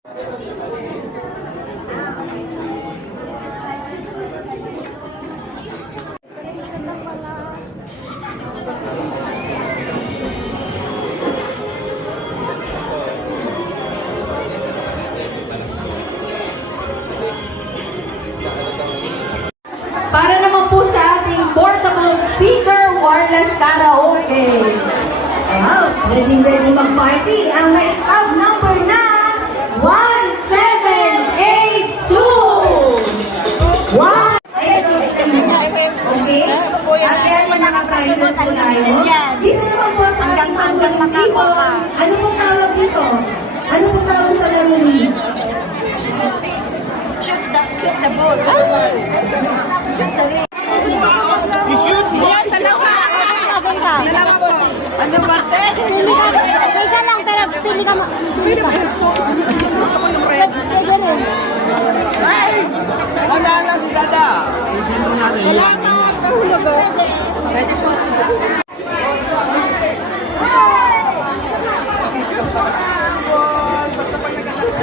Para naman po sa ating portable speaker wireless karaoke. Wow, ready mag-party. Ang may stop number na 1782. Wow! Ayan, kita nyo. Okay? At kaya mo naka-prizes po tayo. Dito naman po sa ating pangwalang tipon. Ano pong tawag dito? Ano pong tawag sa laro ninyo? Shoot the ball. Yan, dalawa. Dalawa po. Ano ba? Isa lang, pero pili ka gusto ko yung red. Ay! Wala na si Dada. Wala na. Tahulog o. Pwede po sila. Basta pag nagkakaroon,